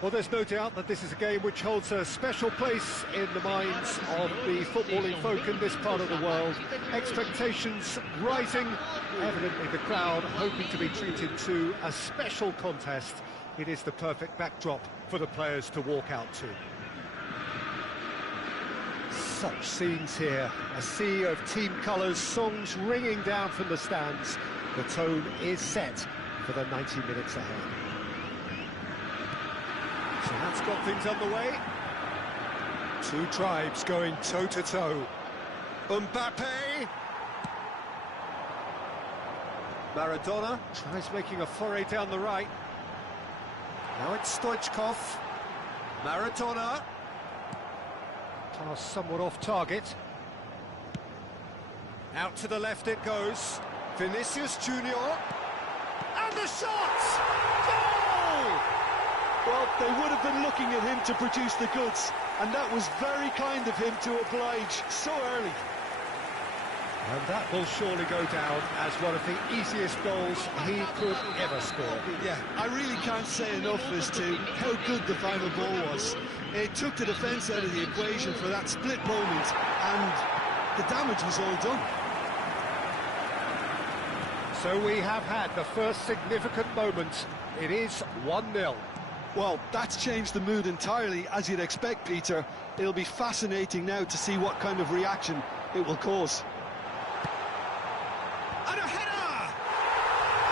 Well, there's no doubt that this is a game which holds a special place in the minds of the footballing folk in this part of the world. Expectations rising, evidently the crowd hoping to be treated to a special contest. It is the perfect backdrop for the players to walk out to. Such scenes here, a sea of team colours, songs ringing down from the stands. The tone is set for the 90 minutes ahead. So that's got things underway. Two tribes going toe-to-toe. Mbappe! Maradona tries making a foray down the right. Now it's Stoichkov. Maradona. Pass somewhat off target. Out to the left it goes. Vinicius Junior. And the shot! Goal! Well, they would have been looking at him to produce the goods, and that was very kind of him to oblige so early. And that will surely go down as one of the easiest goals he could ever score. Yeah, I really can't say enough as to how good the final ball was. It took the defence out of the equation for that split moment, and the damage was all done. So we have had the first significant moment. It is 1-0. Well, that's changed the mood entirely, as you'd expect, Peter. It'll be fascinating now to see what kind of reaction it will cause. And a header!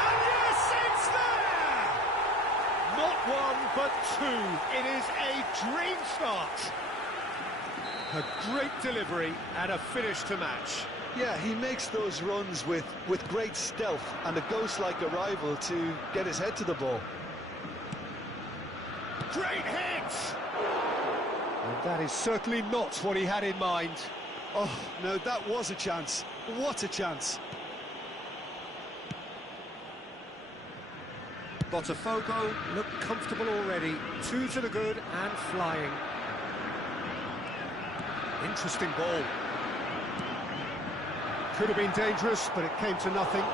And yes, it's there! Not one, but two. It is a dream start. A great delivery and a finish to match. Yeah, he makes those runs with great stealth and a ghost-like arrival to get his head to the ball. Great hit! And that is certainly not what he had in mind. Oh, no, that was a chance. What a chance. Botafogo look comfortable already. Two to the good and flying. Interesting ball. Could have been dangerous, but it came to nothing.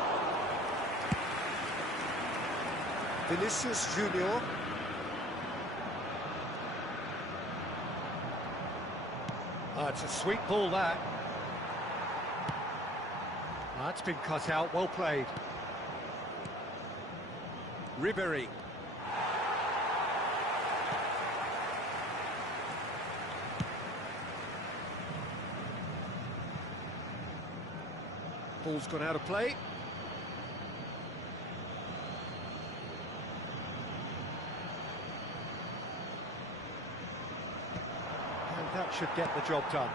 Vinicius Junior. It's a sweet ball, that. That's been cut out, well played. Ribery. Ball's gone out of play. And that should get the job done.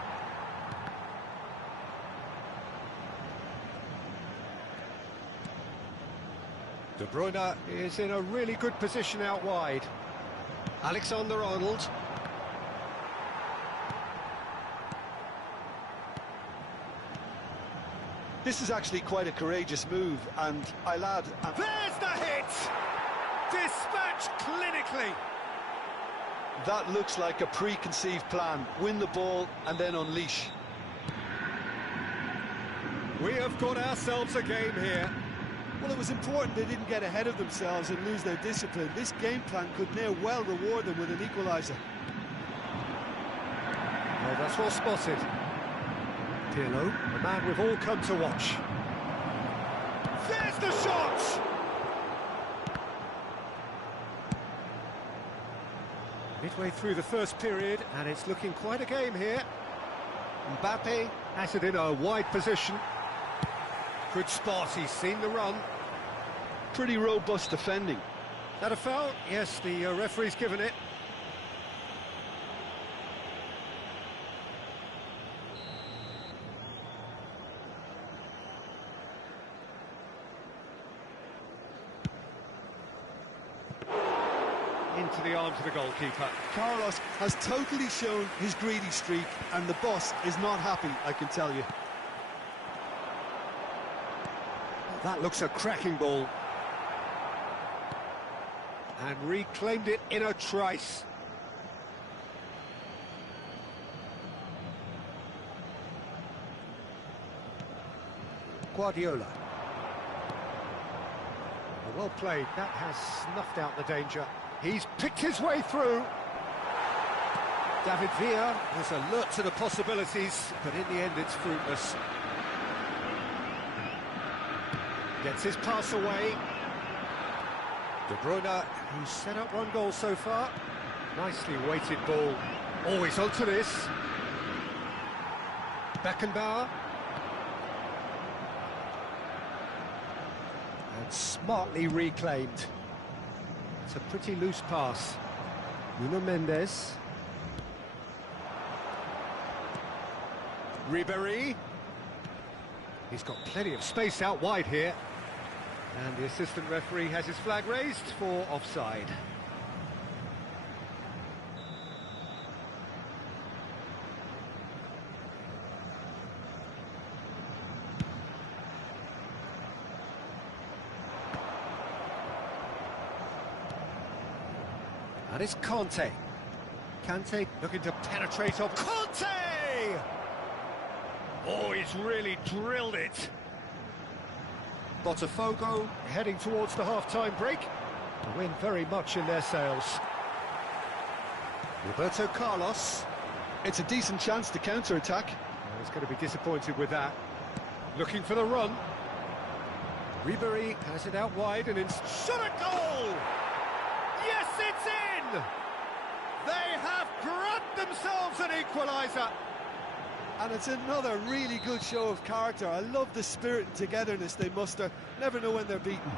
De Bruyne is in a really good position out wide. Alexander-Arnold. This is actually quite a courageous move, and I'll add... There's the hit! Dispatched clinically! That looks like a preconceived plan. Win the ball and then unleash. We have got ourselves a game here. Well, it was important they didn't get ahead of themselves and lose their discipline. This game plan could now well reward them with an equaliser. Well, that's well spotted. Pirlo, the man we've all come to watch. There's the shot! Midway through the first period, and it's looking quite a game here. Mbappe has it in a wide position. Good spot, he's seen the run. Pretty robust defending. That a foul? Yes, the referee's given it. Into the arms of the goalkeeper. Carlos has totally shown his greedy streak, and the boss is not happy, I can tell you. That looks a cracking ball. And reclaimed it in a trice. Guardiola. Well played, that has snuffed out the danger. He's picked his way through. David Villa was alert to the possibilities, but in the end it's fruitless. Gets his pass away. De Bruyne, who's set up one goal so far. Nicely weighted ball. Always onto this. Beckenbauer. And smartly reclaimed. It's a pretty loose pass. Nuno Mendes. Ribéry. He's got plenty of space out wide here. And the assistant referee has his flag raised for offside. And it's Kante. Kante looking to penetrate off. Kante! Oh, he's really drilled it. Botafogo heading towards the half-time break. The wind very much in their sails. Roberto Carlos. It's a decent chance to counter-attack. Oh, he's going to be disappointed with that. Looking for the run. Ribéry has it out wide and shot a goal! Yes, it's in! They have grabbed themselves an equaliser. And it's another really good show of character. I love the spirit and togetherness they muster. Never know when they're beaten.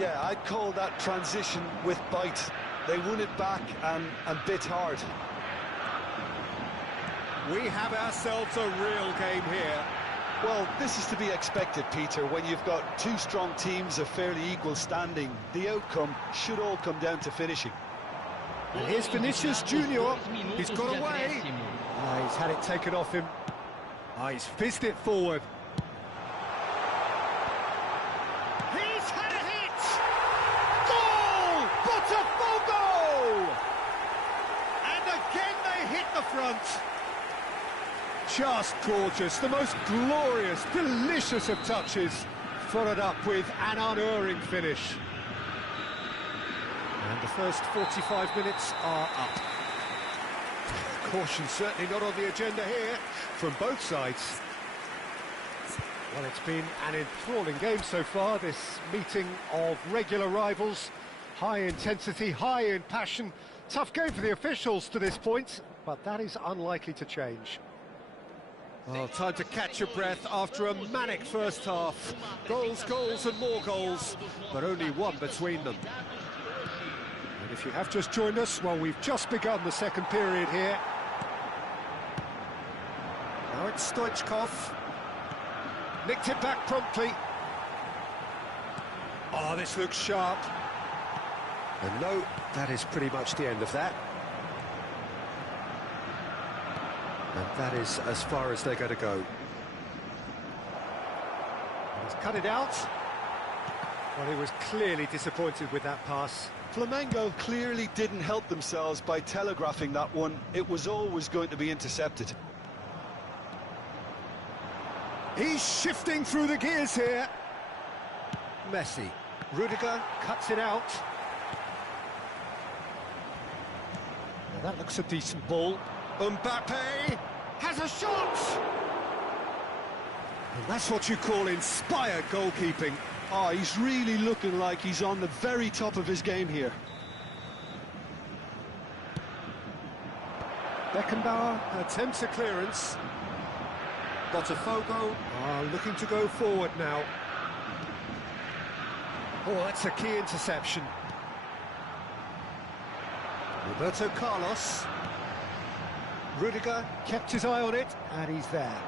Yeah, I'd call that transition with bite. They won it back and bit hard. We have ourselves a real game here. Well, this is to be expected, Peter. When you've got two strong teams of fairly equal standing, the outcome should all come down to finishing. And here's Vinicius Junior. He's got away. He's had it taken off him. He's fizzed it forward. He's had a hit! Goal! Botafogo! And again they hit the front. Just gorgeous, the most glorious, delicious of touches, followed up with an unerring finish. And the first 45 minutes are up. Caution certainly not on the agenda here from both sides. Well, it's been an enthralling game so far, this meeting of regular rivals. High intensity, high in passion. Tough game for the officials to this point, but that is unlikely to change. Well, time to catch your breath after a manic first half. Goals, goals and more goals, but only one between them. And if you have just joined us, well, we've just begun the second period here. Now it's Stoichkov. Nicked it back promptly. Oh, this looks sharp. And no, that is pretty much the end of that. And that is as far as they're going to go. He's cut it out. Well, he was clearly disappointed with that pass. Flamengo clearly didn't help themselves by telegraphing that one. It was always going to be intercepted. He's shifting through the gears here. Messi. Rudiger cuts it out. Now that looks a decent ball. Mbappe has a shot! And that's what you call inspired goalkeeping. Oh, he's really looking like he's on the very top of his game here. Beckenbauer attempts a clearance. Botafogo are looking to go forward now. Oh, that's a key interception. Roberto Carlos. Rudiger kept his eye on it, and he's there.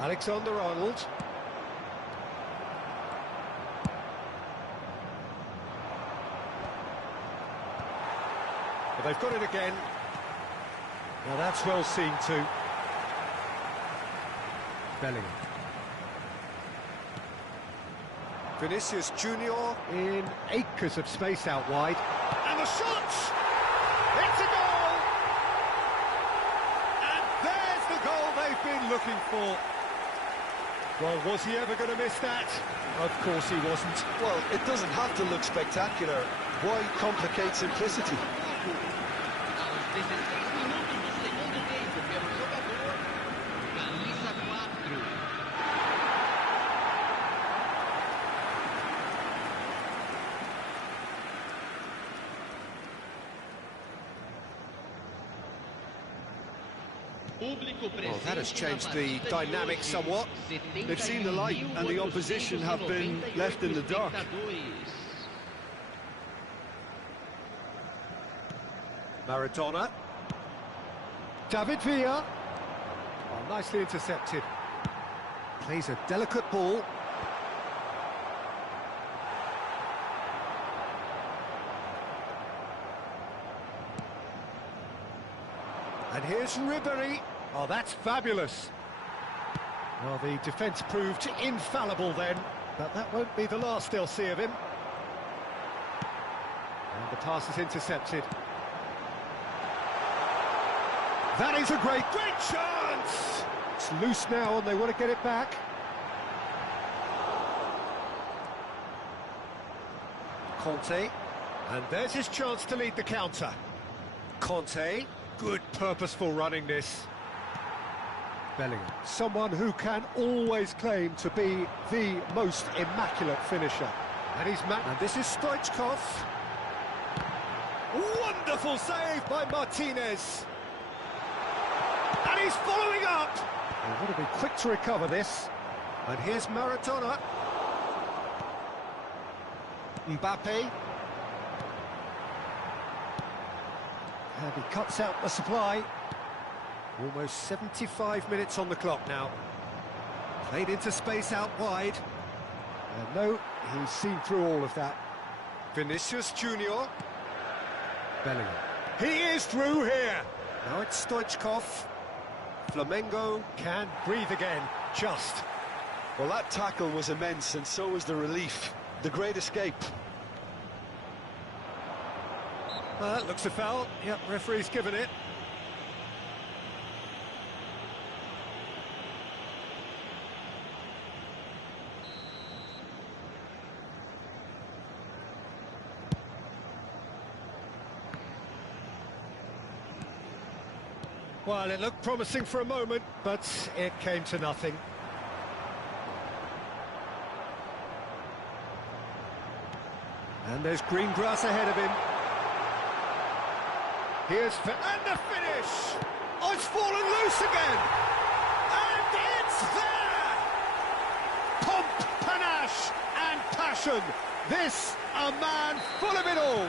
Alexander-Arnold. But they've got it again. Now that's well seen too. Bellingham. Vinicius Junior in acres of space out wide. And the shot! It's a goal! And there's the goal they've been looking for. Well, was he ever going to miss that? Of course he wasn't. Well, it doesn't have to look spectacular. Why complicate simplicity? Well, that has changed the dynamic somewhat. They've seen the light and the opposition have been left in the dark. Maradona. David Villa. Oh, nicely intercepted. Plays a delicate ball. And here's Ribery. Oh, that's fabulous. Well, the defence proved infallible then, but that won't be the last they'll see of him. And the pass is intercepted. That is a great chance! It's loose now and they want to get it back. Conte. And there's his chance to lead the counter. Conte. Good purposeful running this. Bellingham, someone who can always claim to be the most immaculate finisher. And and this is Stoichkov. Wonderful save by Martinez. And he's following up. They want to be quick to recover this. And here's Maradona. Mbappe. And he cuts out the supply. Almost 75 minutes on the clock now. Played into space out wide. And no, he's seen through all of that. Vinicius Junior. Bellingham. He is through here. Now it's Stoichkov. Flamengo can breathe again, just. Well, that tackle was immense, and so was the relief. The great escape. Well, that looks a foul. Yep, referee's given it. Well, it looked promising for a moment, but it came to nothing. And there's green grass ahead of him. Here's and the finish! Oh, it's fallen loose again! And it's there! Pomp, panache and passion. This, a man full of it all.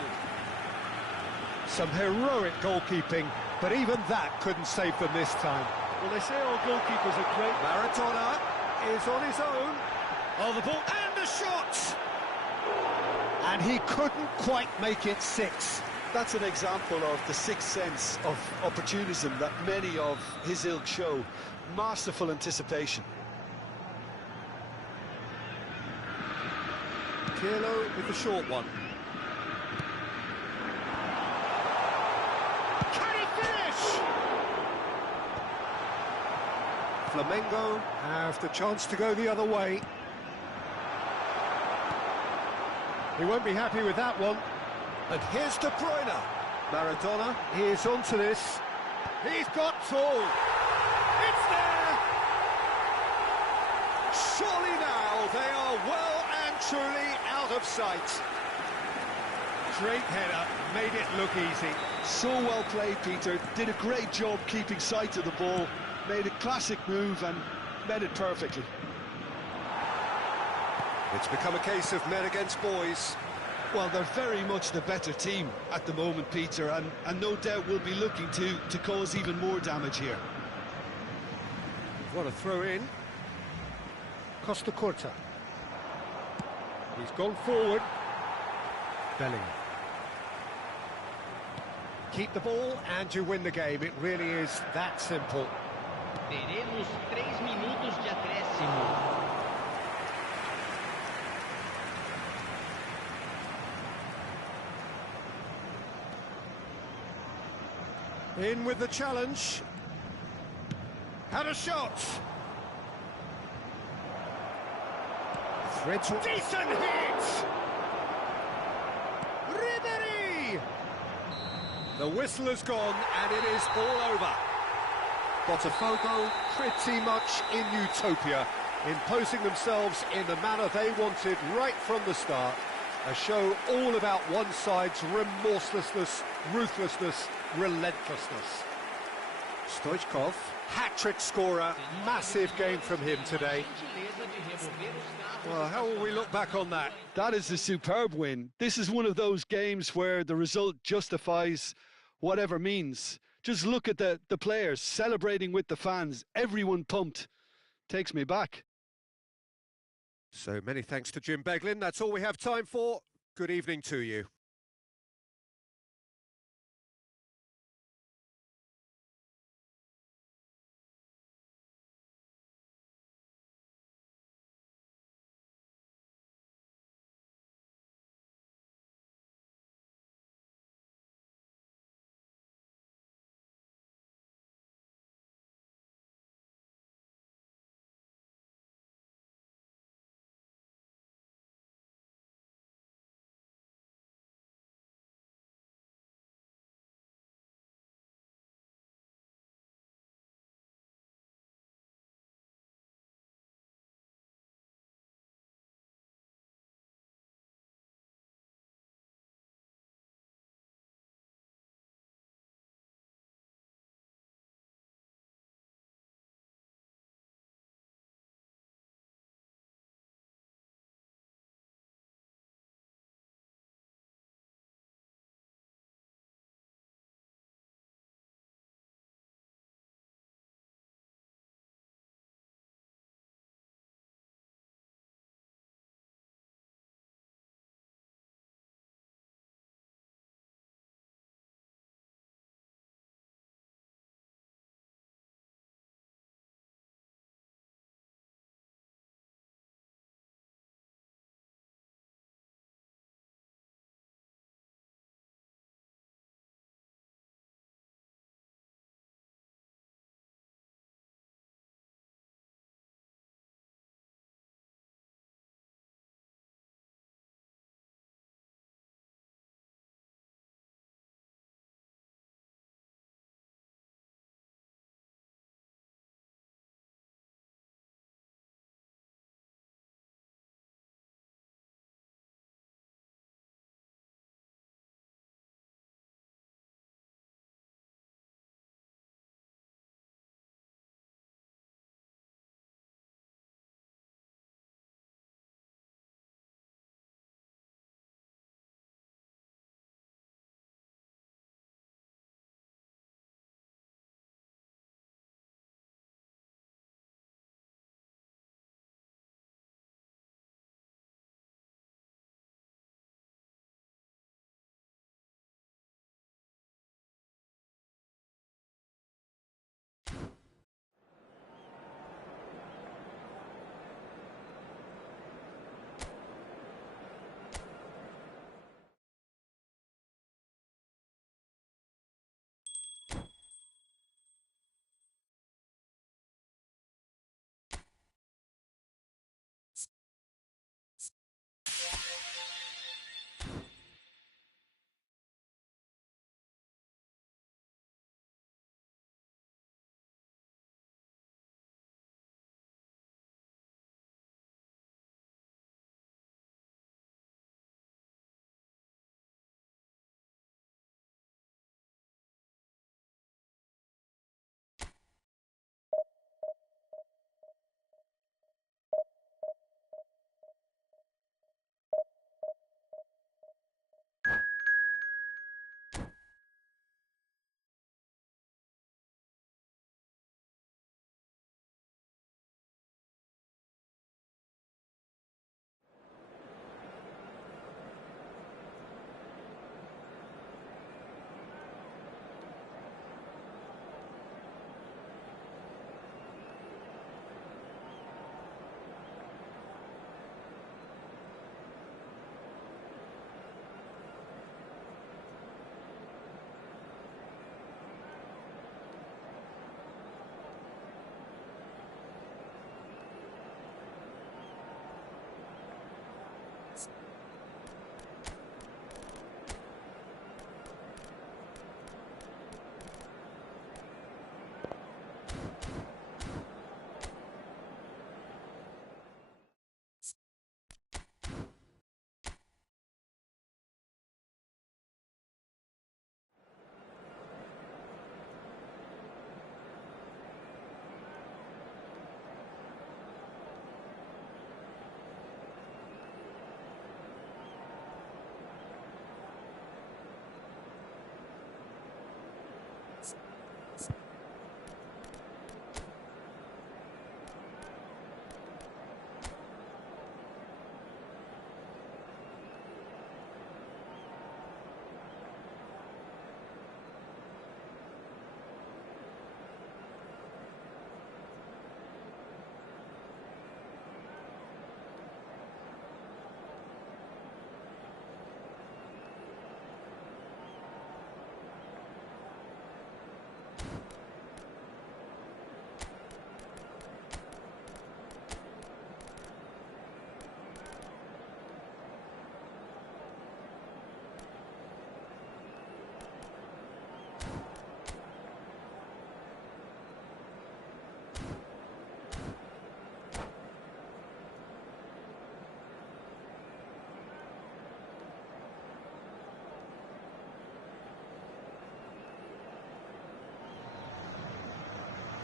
Some heroic goalkeeping, but even that couldn't save them this time. Well, they say all goalkeepers are great. Maradona is on his own. Oh, the ball and the shot! And he couldn't quite make it six. That's an example of the sixth sense of opportunism that many of his ilk show. Masterful anticipation. Pirlo with the short one. Can he finish? Flamengo have the chance to go the other way. He won't be happy with that one. And here's De Bruyne. Maradona is onto this. He's got all. It's there! Surely now they are well and truly out of sight. Great header, made it look easy. So well played, Peter. Did a great job keeping sight of the ball. Made a classic move and met it perfectly. It's become a case of men against boys. Well, they're very much the better team at the moment, Peter, and no doubt will be looking to cause even more damage here. What a throw in. Costa Curta. He's gone forward. Bellingham. Keep the ball and you win the game. It really is that simple. Teremos 3 minutos de acréscimo. In with the challenge. Had a shot. Treads decent hit! Ribery! The whistle has gone and it is all over. Botafogo pretty much in utopia, imposing themselves in the manner they wanted right from the start. A show all about one side's remorselessness, ruthlessness, relentlessness. Stoichkov, hat-trick scorer, massive game from him today. Well, how will we look back on that? That is a superb win. This is one of those games where the result justifies whatever means. Just look at the players celebrating with the fans, everyone pumped. Takes me back. So many thanks to Jim Beglin. That's all we have time for. Good evening to you.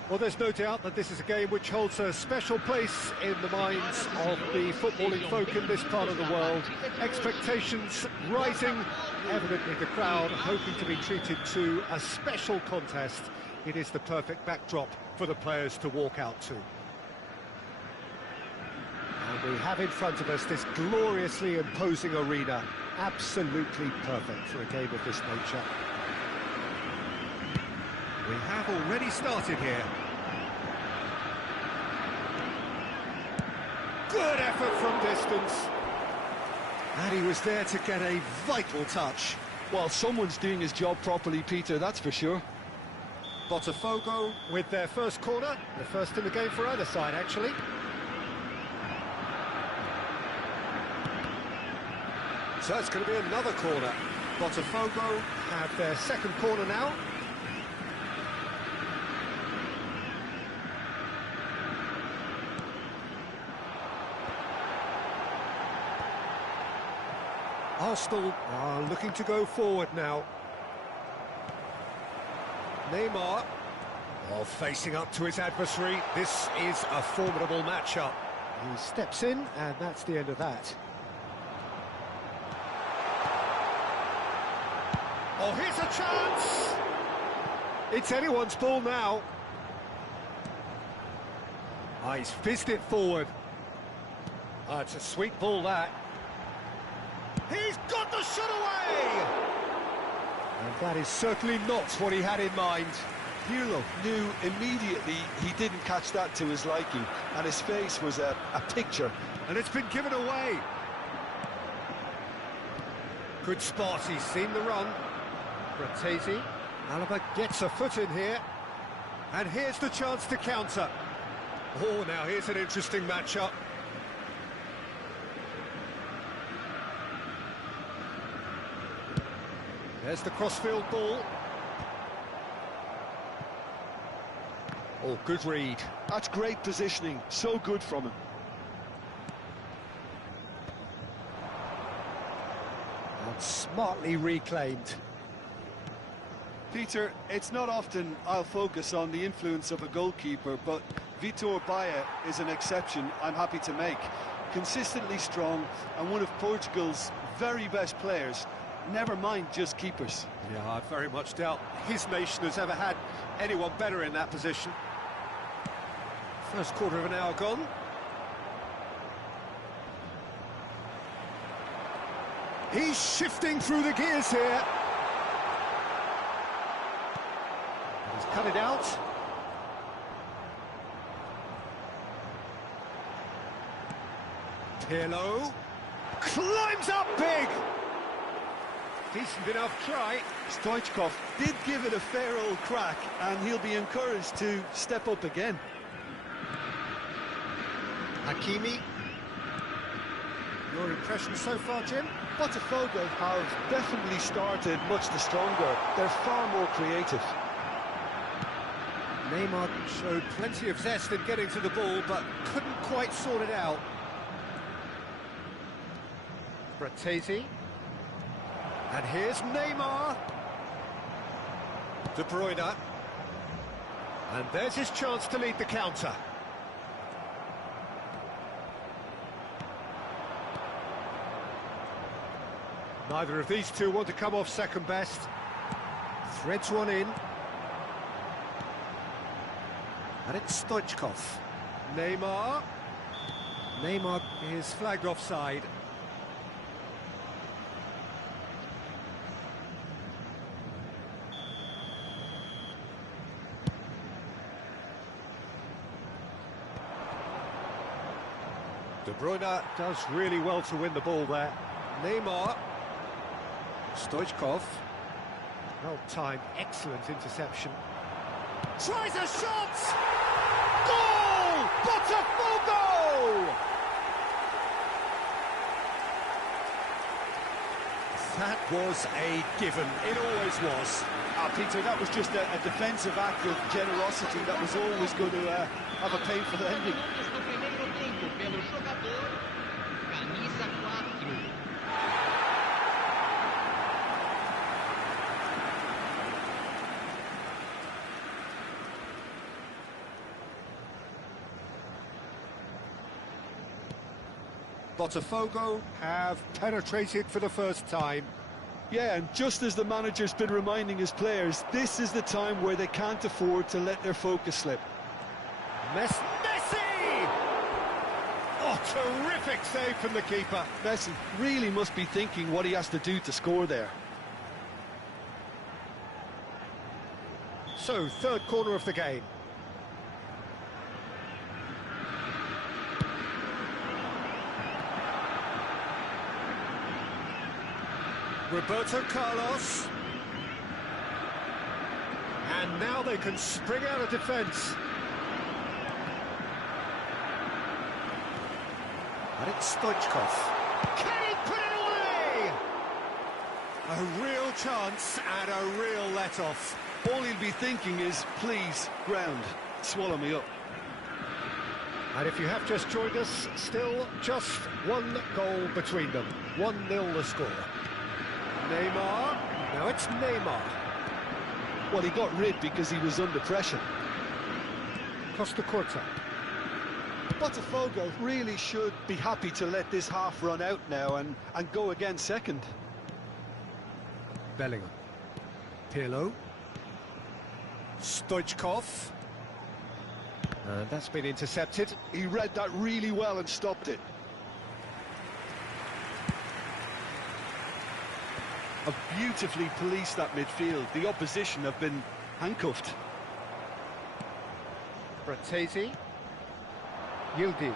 Well, there's no doubt that this is a game which holds a special place in the minds of the footballing folk in this part of the world. Expectations rising, evidently the crowd hoping to be treated to a special contest. It is the perfect backdrop for the players to walk out to. And we have in front of us this gloriously imposing arena, absolutely perfect for a game of this nature. We have already started here. Good effort from distance. And he was there to get a vital touch. Well, someone's doing his job properly, Peter, that's for sure. Botafogo with their first corner, the first in the game for either side, actually. So it's going to be another corner. Botafogo have their second corner now. Arsenal are looking to go forward now. Neymar, facing up to his adversary. This is a formidable matchup. He steps in, and that's the end of that. Oh, here's a chance! It's anyone's ball now. Ah, he's fizzed it forward. Ah, it's a sweet ball, that. He's got the shot away! And that is certainly not what he had in mind. Pirlo knew immediately he didn't catch that to his liking, and his face was a picture. And it's been given away. Good spot, he's seen the run. Bratesi, Alaba gets a foot in here. And here's the chance to counter. Oh, now here's an interesting matchup. There's the crossfield ball. Oh, good read. That's great positioning, so good from him. And smartly reclaimed. Peter, it's not often I'll focus on the influence of a goalkeeper, but Vitor Baia is an exception I'm happy to make. Consistently strong and one of Portugal's very best players. Never mind just keepers. Yeah, I very much doubt his nation has ever had anyone better in that position. First quarter of an hour gone. He's shifting through the gears here. He's cut it out. Pirlo climbs up big. Decent enough try. Stoichkov did give it a fair old crack, and he'll be encouraged to step up again. Hakimi. Your impression so far, Jim? Botafogo have definitely started much the stronger. They're far more creative. Neymar showed plenty of zest in getting to the ball, but couldn't quite sort it out. Bratesi. And here's Neymar. De Bruyne. And there's his chance to lead the counter. Neither of these two want to come off second best. Threads one in. And it's Stoichkov. Neymar. Neymar is flagged offside. De Bruyne does really well to win the ball there. Neymar. Stoichkov. Well-timed, excellent interception. Tries a shot! Goal! Botafogo! That was a given. It always was. Peter, that was just a defensive act of generosity that was always going to have a painful ending. No primeiro tempo pelo jogador, camisa 4. Botafogo have penetrated for the first time. Yeah, and just as the manager's been reminding his players, this is the time where they can't afford to let their focus slip. Messi! Oh, terrific save from the keeper. Messi really must be thinking what he has to do to score there. So, third corner of the game. Roberto Carlos. And now they can spring out of defence. And it's Stoichkov. Can he put it away? A real chance and a real let-off. All he'll be thinking is, please, ground, swallow me up. And if you have just joined us, still just one goal between them. 1-0 the score. Neymar. Now it's Neymar. Well, he got rid because he was under pressure. Costa Curta. Botafogo really should be happy to let this half run out now and go again second. Bellingham. Pirlo. Stoichkov. And that's been intercepted. He read that really well and stopped it. Have beautifully policed that midfield. The opposition have been handcuffed. Fratesi. Yildiz.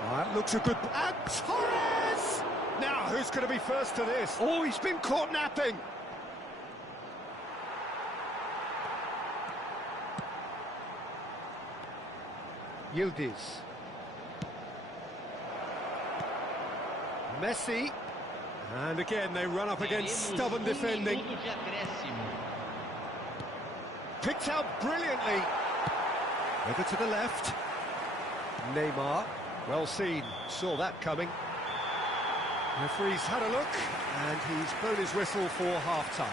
Oh, that looks a good... And Torres! Now, who's going to be first to this? Oh, he's been caught napping! Yildiz. Messi. And again, they run up against stubborn defending. Picked out brilliantly. Over to the left. Neymar. Well seen. Saw that coming. Referee's had a look, and he's blown his whistle for half-time.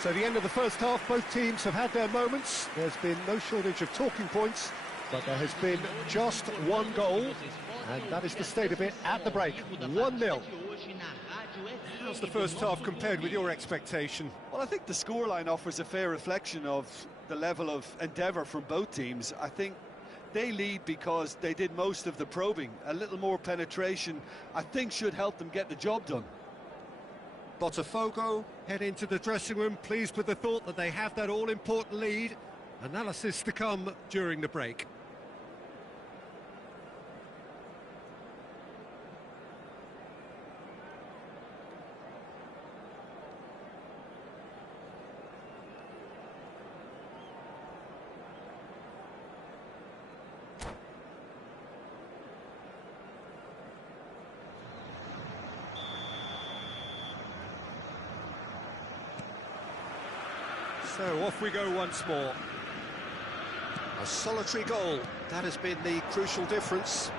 So the end of the first half, both teams have had their moments. There's been no shortage of talking points, but there has been just one goal, and that is the state of it at the break. 1-0. How's the first half compared with your expectation? Well, I think the scoreline offers a fair reflection of the level of endeavour from both teams. I think they lead because they did most of the probing. A little more penetration, I think, should help them get the job done. Botafogo head into the dressing room pleased with the thought that they have that all-important lead. Analysis to come during the break. So off we go once more. A solitary goal, that has been the crucial difference.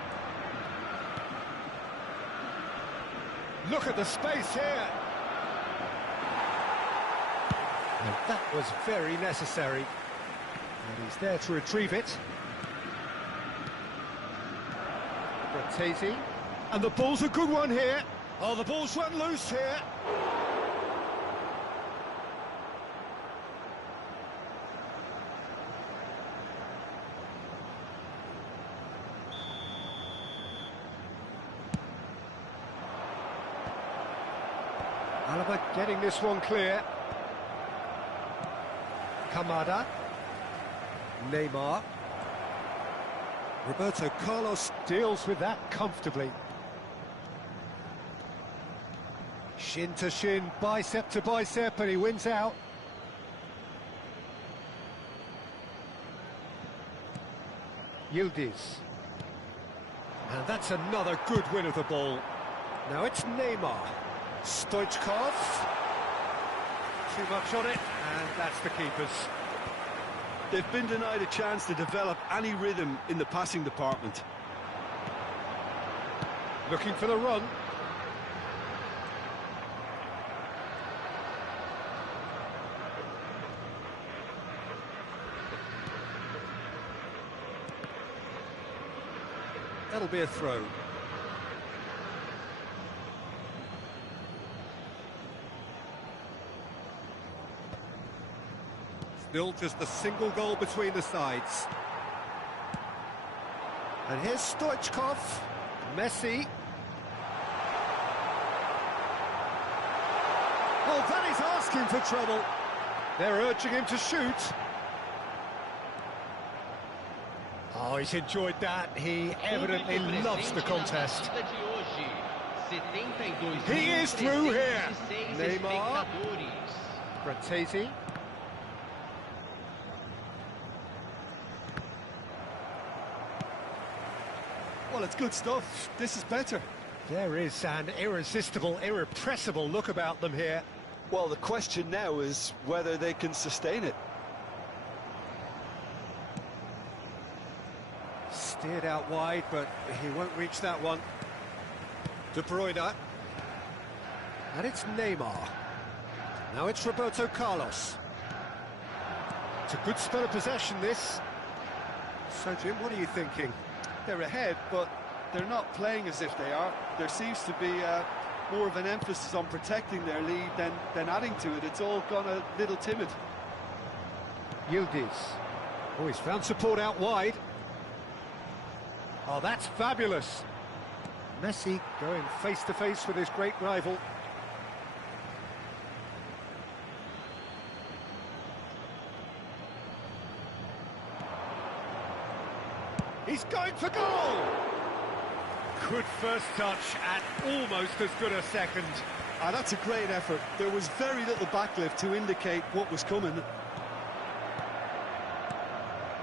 Look at the space here. And that was very necessary. And he's there to retrieve it. Fratesi. And the ball's a good one here. Oh, the ball's run loose here. Alaba getting this one clear. Kamada. Neymar. Roberto Carlos deals with that comfortably. Shin to shin, bicep to bicep, and he wins out. Yildiz. And that's another good win of the ball. Now it's Neymar. Stoichkov. Too much on it, and that's the keeper's. They've been denied a chance to develop any rhythm in the passing department. Looking for the run. That'll be a throw. Still just a single goal between the sides. And here's Stoichkov, Messi. Oh, that is asking for trouble. They're urging him to shoot. Oh, he's enjoyed that. He evidently loves the contest. He is through here. Neymar. Fratesi. Well, it's good stuff. This is better. There is an irresistible, irrepressible look about them here. Well, the question now is whether they can sustain it. Steered out wide, but he won't reach that one. De Bruyne. And it's Neymar. Now it's Roberto Carlos. It's a good spell of possession, this. So, Jim, what are you thinking? They're ahead, but they're not playing as if they are. There seems to be more of an emphasis on protecting their lead than adding to it. It's all gone a little timid. Yildiz. Oh, he's found support out wide. Oh, that's fabulous. Messi going face-to-face with his great rival. He's going for goal! Good first touch and almost as good a second. Ah, that's a great effort. There was very little backlift to indicate what was coming.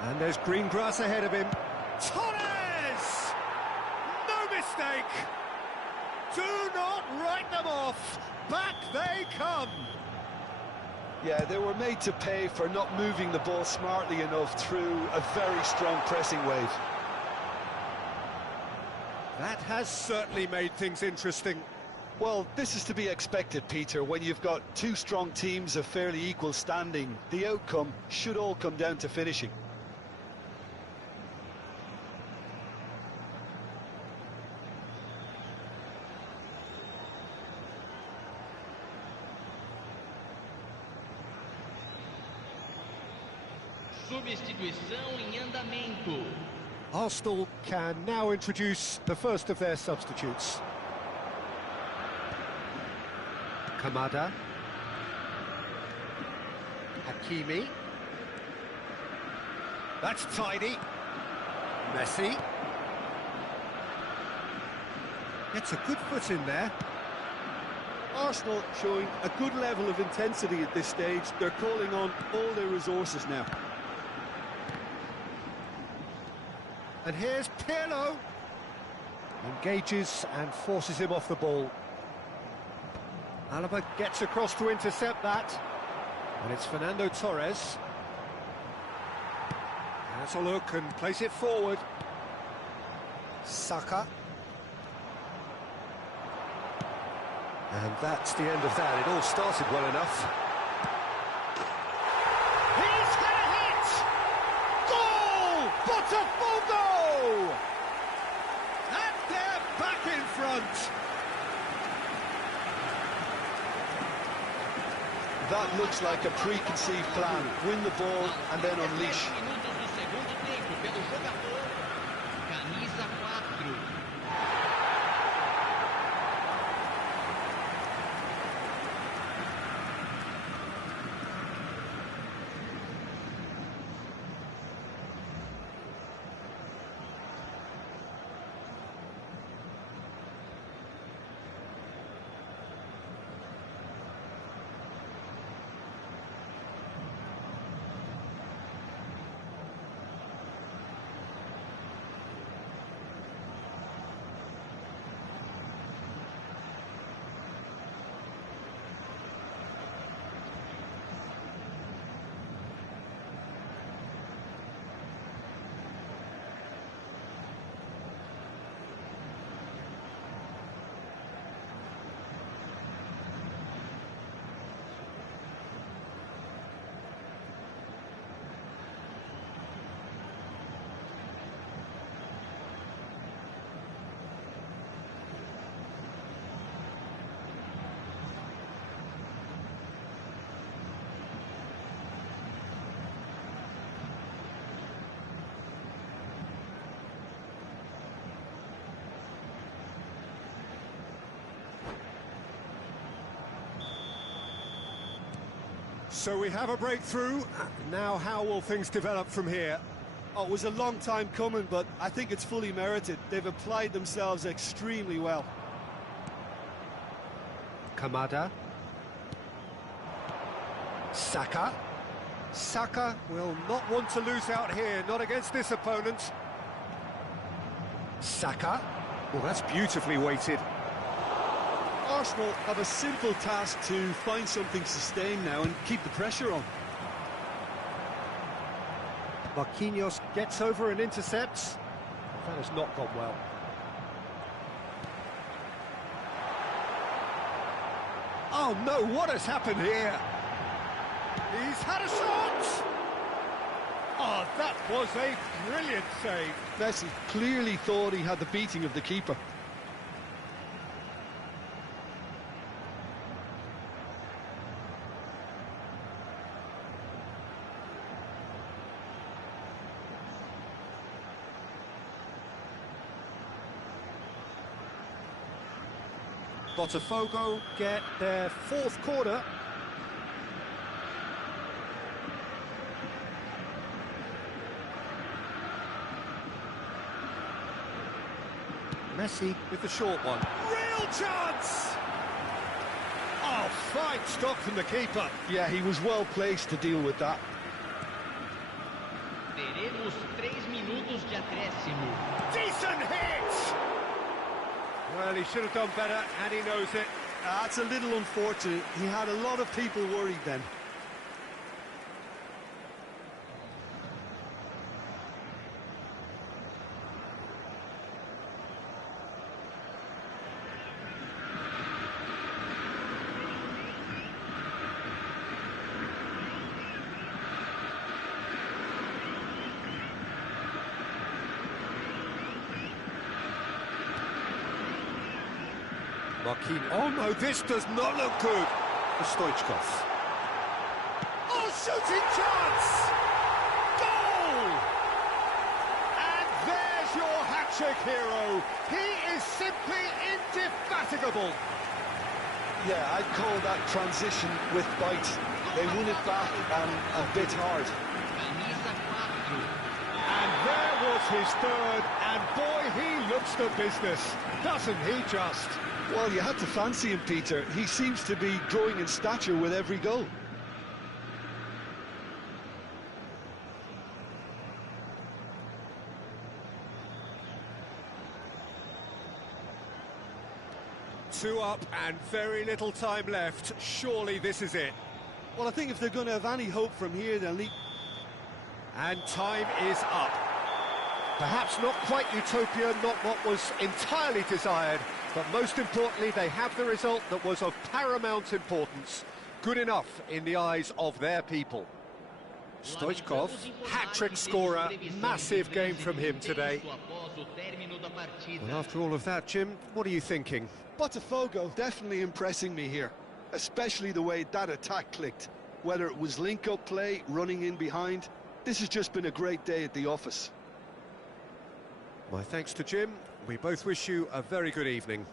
And there's green grass ahead of him. Torres! No mistake! Do not write them off! Back they come! Yeah, they were made to pay for not moving the ball smartly enough through a very strong pressing wave. That has certainly made things interesting. Well, this is to be expected, Peter. When you've got two strong teams of fairly equal standing, the outcome should all come down to finishing. Substituição em andamento. Arsenal can now introduce the first of their substitutes. Kamada. Hakimi. That's tidy. Messi. Gets a good foot in there. Arsenal showing a good level of intensity at this stage. They're calling on all their resources now. And here's Pirlo. Engages and forces him off the ball. Alaba gets across to intercept that. And it's Fernando Torres. Has a look and plays it forward. Saka. And that's the end of that. It all started well enough. He's had a hit! Goal! Botafogo! And they're back in front. That looks like a preconceived plan. Win the ball and then unleash. Minutos do segundo tempo pelo jogador camisa 4. So we have a breakthrough. Now how will things develop from here? Oh, it was a long time coming, but I think it's fully merited. They've applied themselves extremely well. Kamada. Saka. Saka will not want to lose out here, not against this opponent. Saka. Well, that's beautifully weighted. Arsenal have a simple task to find something sustained now and keep the pressure on. Marquinhos gets over and intercepts. That has not gone well. Oh no, what has happened here? He's had a shot! Oh, that was a brilliant save. Messi clearly thought he had the beating of the keeper. Botafogo get their fourth quarter. Messi with the short one. Real chance! Oh, fine stop from the keeper. Yeah, he was well placed to deal with that. Teremos 3 minutos de acréscimo. Decent hit! Well, he should have done better, and he knows it. That's a little unfortunate. He had a lot of people worried then. Marquinhos. Oh no, this does not look good for Stoichkov. Oh, shooting chance! Goal! And there's your hat-trick hero. He is simply indefatigable. Yeah, I'd call that transition with bite. They won it back and a bit hard. Camisa 4. And there was his third, and boy, he looks the business, doesn't he just? Well, you had to fancy him, Peter. He seems to be growing in stature with every goal. Two up and very little time left. Surely this is it. Well, I think if they're going to have any hope from here, they'll need... And time is up. Perhaps not quite utopia, not what was entirely desired, but most importantly, they have the result that was of paramount importance. Good enough in the eyes of their people. Stoichkov, hat-trick scorer, massive game from him today. Well, after all of that, Jim, what are you thinking? Botafogo definitely impressing me here, especially the way that attack clicked. Whether it was link-up play, running in behind, this has just been a great day at the office. My thanks to Jim. We both wish you a very good evening.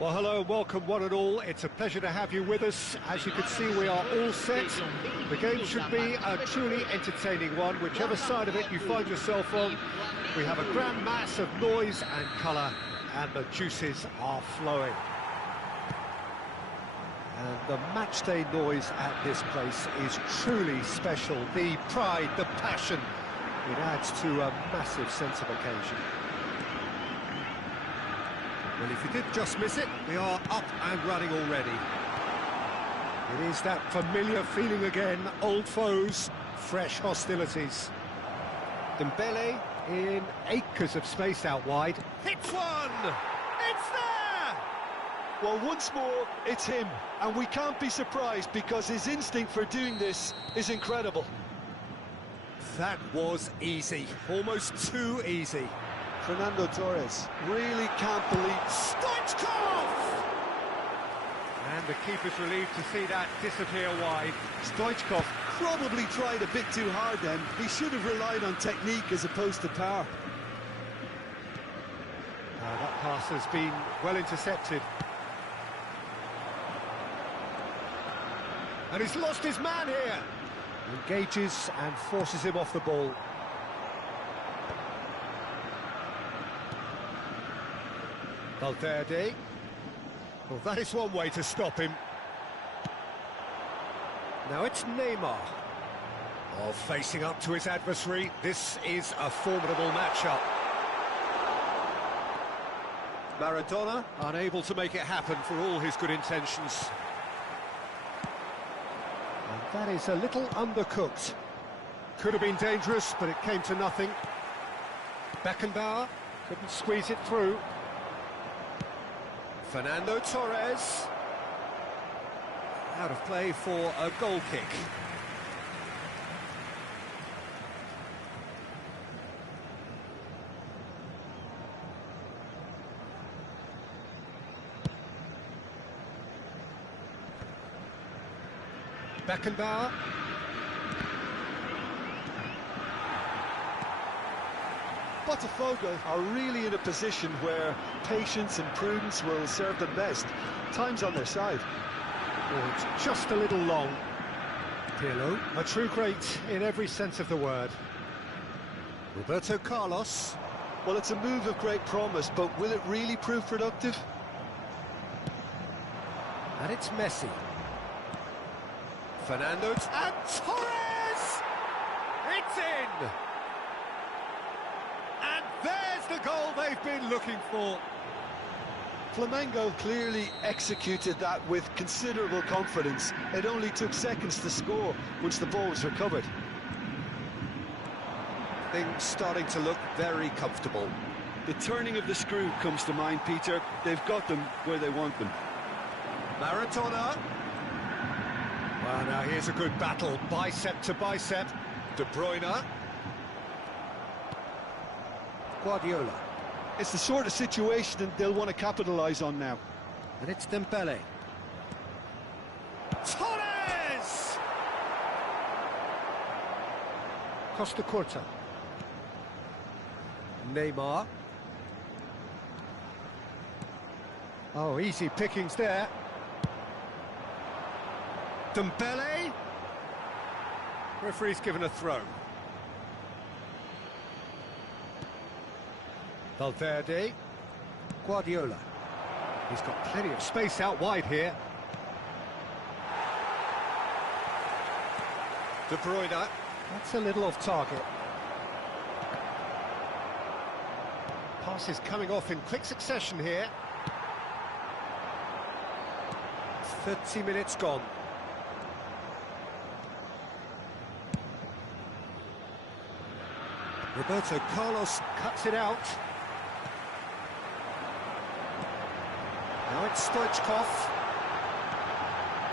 Well, hello and welcome one and all. It's a pleasure to have you with us. As you can see, we are all set. The game should be a truly entertaining one, whichever side of it you find yourself on. We have a grand mass of noise and colour, and the juices are flowing. And the matchday noise at this place is truly special. The pride, the passion, it adds to a massive sense of occasion. Well, if you did just miss it, we are up and running already. It is that familiar feeling again, old foes, fresh hostilities. Dembele in acres of space out wide. Hits one! It's there! Well, once more, it's him, and we can't be surprised because his instinct for doing this is incredible. That was easy, almost too easy. Fernando Torres really can't believe... Stoichkov! And the keeper's relieved to see that disappear wide. Stoichkov probably tried a bit too hard then. He should have relied on technique as opposed to power. That pass has been well intercepted. And he's lost his man here. Engages and forces him off the ball. Valverde. Well, that is one way to stop him. Now it's Neymar. Oh, facing up to his adversary. This is a formidable matchup. Maradona, unable to make it happen for all his good intentions. And that is a little undercooked. Could have been dangerous, but it came to nothing. Beckenbauer couldn't squeeze it through. Fernando Torres. Out of play for a goal kick. Beckenbauer. Botafogo are really in a position where patience and prudence will serve them best. Time's on their side. Oh, it's just a little long. Pirlo, a true great in every sense of the word. Roberto Carlos. Well, it's a move of great promise, but will it really prove productive? And it's Messi. Fernando and Torres! It's in! And there's the goal they've been looking for. Flamengo clearly executed that with considerable confidence. It only took seconds to score once the ball was recovered. Things starting to look very comfortable. The turning of the screw comes to mind, Peter. They've got them where they want them. Maradona. Well, now here's a good battle, bicep to bicep. De Bruyne. Guardiola. It's the sort of situation they'll want to capitalise on now. And it's Dembele. Torres! Costa Curta. Neymar. Oh, easy pickings there. Dembele. Referee's given a throw. Valverde. Guardiola. He's got plenty of space out wide here. De Bruyne. That's a little off target. Passes coming off in quick succession here. 30 minutes gone. Roberto Carlos cuts it out. Now it's Stoichkov.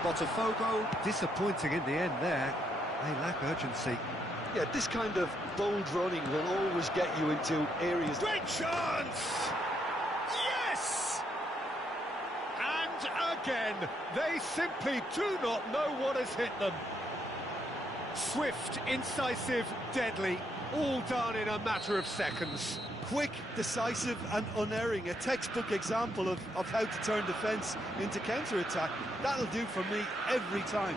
Botafogo disappointing in the end there. They lack urgency. Yeah, this kind of bold running will always get you into areas... Great chance! Yes! And again, they simply do not know what has hit them. Swift, incisive, deadly, all done in a matter of seconds. Quick, decisive and unerring, a textbook example of how to turn defence into counter-attack. That'll do for me every time.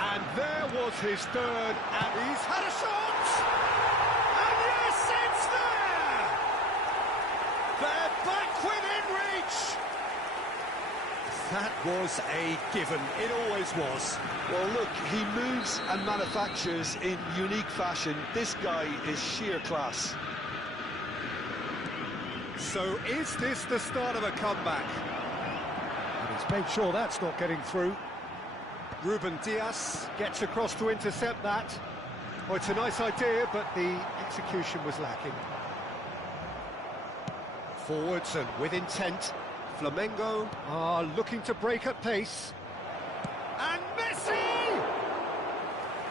And there was his third, and he's had a shot! And yes, it's there! They're back within reach! That was a given, it always was. Well, look, he moves and manufactures in unique fashion. This guy is sheer class. So is this the start of a comeback? And he's made sure that's not getting through. Ruben Diaz gets across to intercept that. Oh, it's a nice idea, but the execution was lacking. Forwards and with intent. Flamengo are looking to break at pace. And Messi!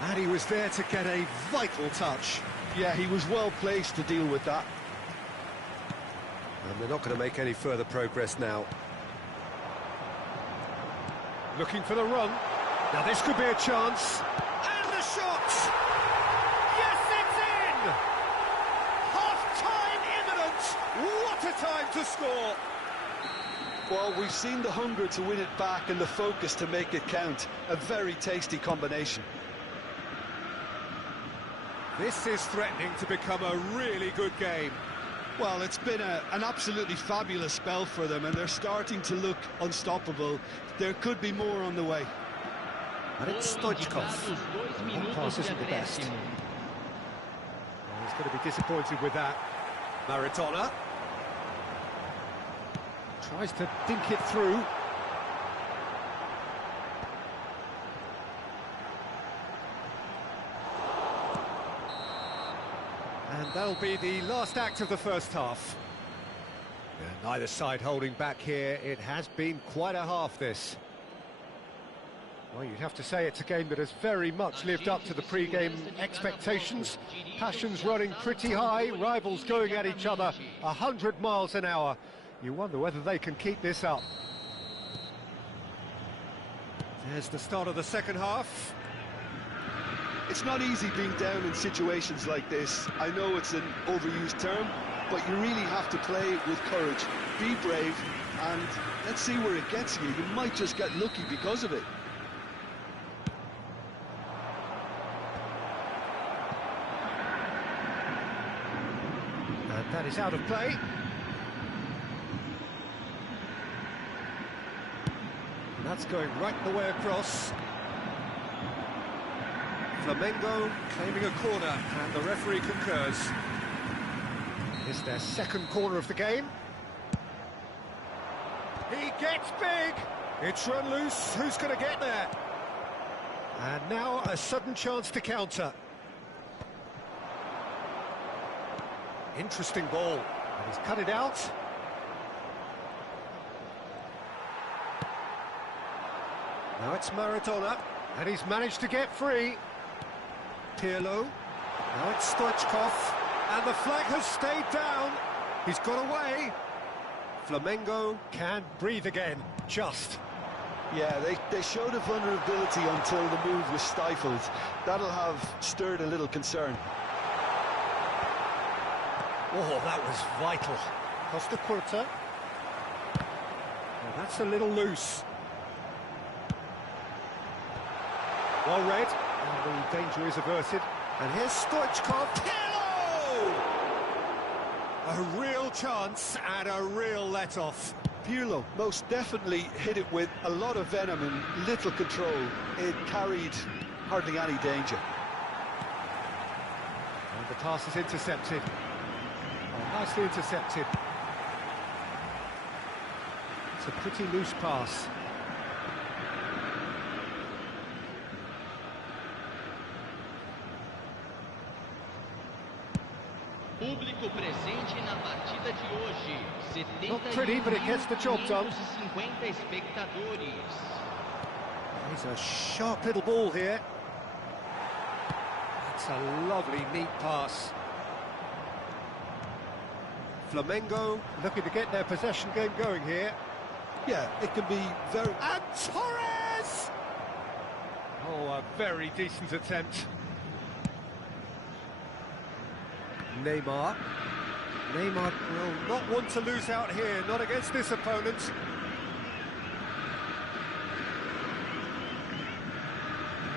And he was there to get a vital touch. Yeah, he was well placed to deal with that. And they're not going to make any further progress now. Looking for the run. Now this could be a chance. And the shot! Yes, it's in! Half-time imminent! What a time to score! Well, we've seen the hunger to win it back and the focus to make it count. A very tasty combination. This is threatening to become a really good game. Well, it's been an absolutely fabulous spell for them, and they're starting to look unstoppable. There could be more on the way. And it's Stoichkov. That pass isn't the best. Well, he's going to be disappointed with that. Maradona tries to dink it through. And that'll be the last act of the first half. Yeah, neither side holding back here. It has been quite a half, this. Well, you'd have to say it's a game that has very much lived up to the pre-game expectations. Passions running pretty high, rivals going at each other 100 miles an hour. You wonder whether they can keep this up. There's the start of the second half. It's not easy being down in situations like this. I know it's an overused term, but you really have to play with courage. Be brave, and let's see where it gets you. You might just get lucky because of it. And that is out of play. That's going right the way across. Flamengo claiming a corner, and the referee concurs. It's their second corner of the game. He gets big! It's run loose, who's going to get there? And now a sudden chance to counter. Interesting ball, and he's cut it out. Now it's Maradona, and he's managed to get free. Pirlo, now it's Stoichkov, and the flag has stayed down. He's got away. Flamengo can breathe again, just. Yeah, they showed a vulnerability until the move was stifled. That'll have stirred a little concern. Oh, that was vital. Costa Curta. Well, that's a little loose. Well read, and the danger is averted. And here's Stoichkov. Pirlo! A real chance and a real let-off. Pirlo most definitely hit it with a lot of venom and little control. It carried hardly any danger. And the pass is intercepted. Oh, nicely intercepted. It's a pretty loose pass. Público presente na partida de hoje. Not pretty, but it gets the job done. 50 espectadores. There's a sharp little ball here. That's a lovely, neat pass. Flamengo looking to get their possession game going here. Yeah, it can be very... And Torres! Oh, a very decent attempt. Neymar. Neymar will not want to lose out here, not against this opponent.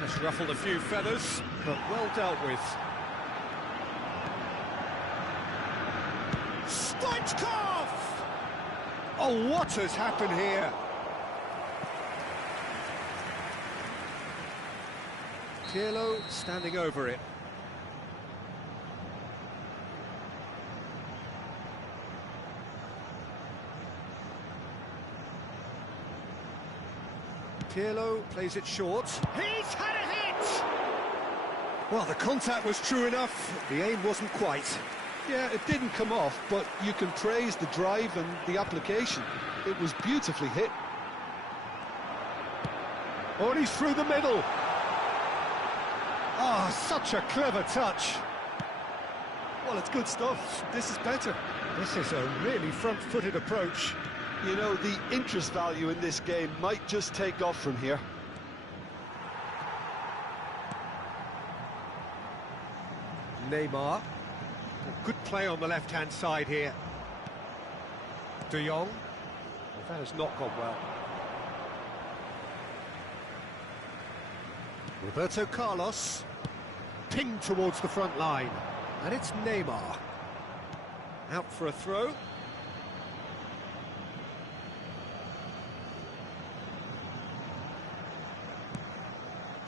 Has ruffled a few feathers, but well dealt with. Stoichkov! Oh, what has happened here? Pirlo standing over it. Pirlo plays it short. He's had a hit! Well, the contact was true enough, the aim wasn't quite. Yeah, it didn't come off, but you can praise the drive and the application. It was beautifully hit. Oh, and he's through the middle. Ah, such a clever touch. Well, it's good stuff. This is better. This is a really front-footed approach. You know, the interest value in this game might just take off from here. Neymar. Good play on the left-hand side here. De Jong. Well, that has not gone well. Roberto Carlos. Pinged towards the front line. And it's Neymar. Out for a throw.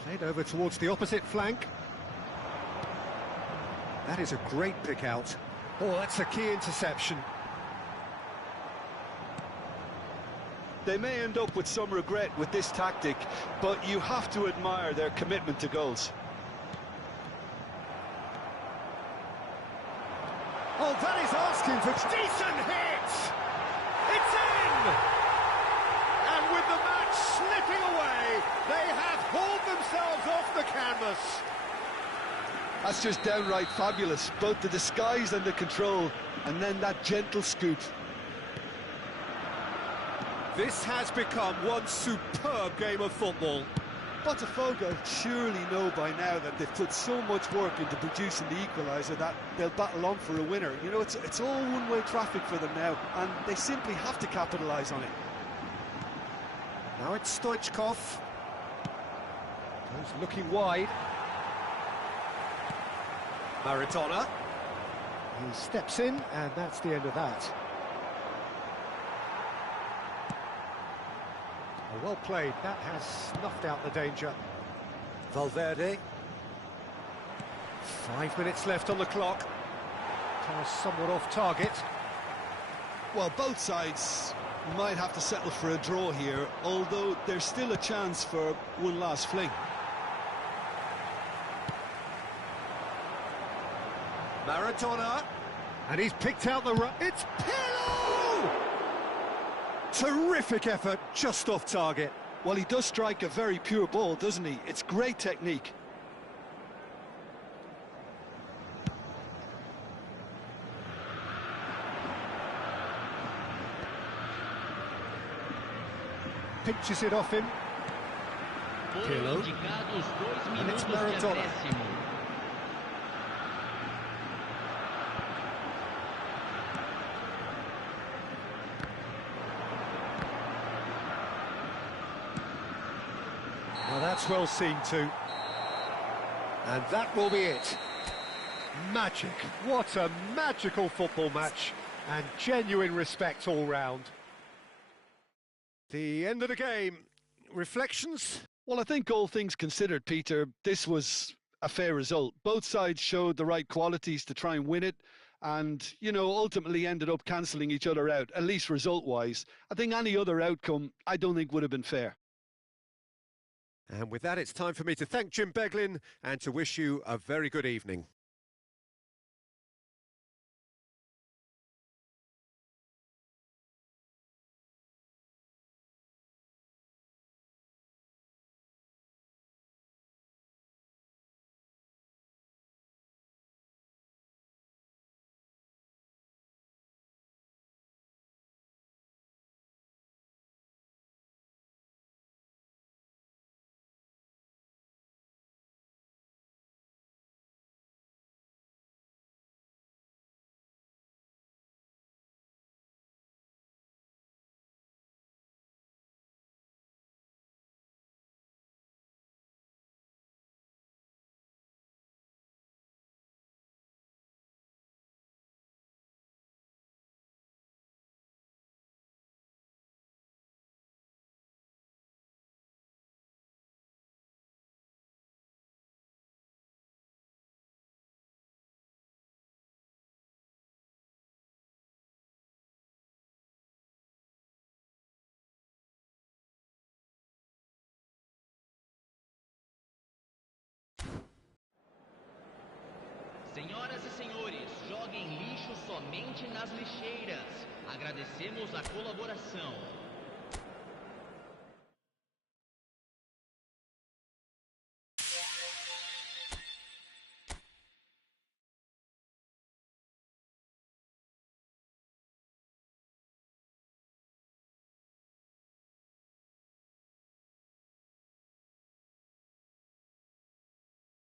Played over towards the opposite flank. That is a great pick out. Oh, that's a key interception. They may end up with some regret with this tactic, but you have to admire their commitment to goals. Oh, that is asking for decent hit! It's in! And with the match slipping away, they have hauled themselves off the canvas. That's just downright fabulous, both the disguise and the control, and then that gentle scoop. This has become one superb game of football. Botafogo surely know by now that they've put so much work into producing the equaliser that they'll battle on for a winner. You know, it's all one-way traffic for them now, and they simply have to capitalise on it. Now it's Stoichkov. Goes looking wide. Maradona. He steps in, and that's the end of that. Oh, well played. That has snuffed out the danger. Valverde. 5 minutes left on the clock. Somewhat off target. Well, both sides might have to settle for a draw here, although there's still a chance for one last fling. Maradona, and he's picked out the run. It's Pirlo! Terrific effort, just off target. Well, he does strike a very pure ball, doesn't he? It's great technique. Pinches it off him. Pirlo. And it's Maradona. Well, that's well seen too. And that will be it. Magic. What a magical football match. And genuine respect all round. The end of the game. Reflections? Well, I think all things considered, Peter, this was a fair result. Both sides showed the right qualities to try and win it. And, you know, ultimately ended up cancelling each other out, at least result-wise. I think any other outcome, I don't think would have been fair. And with that, it's time for me to thank Jim Beglin and to wish you a very good evening. somente nas lixeiras. Agradecemos a colaboração.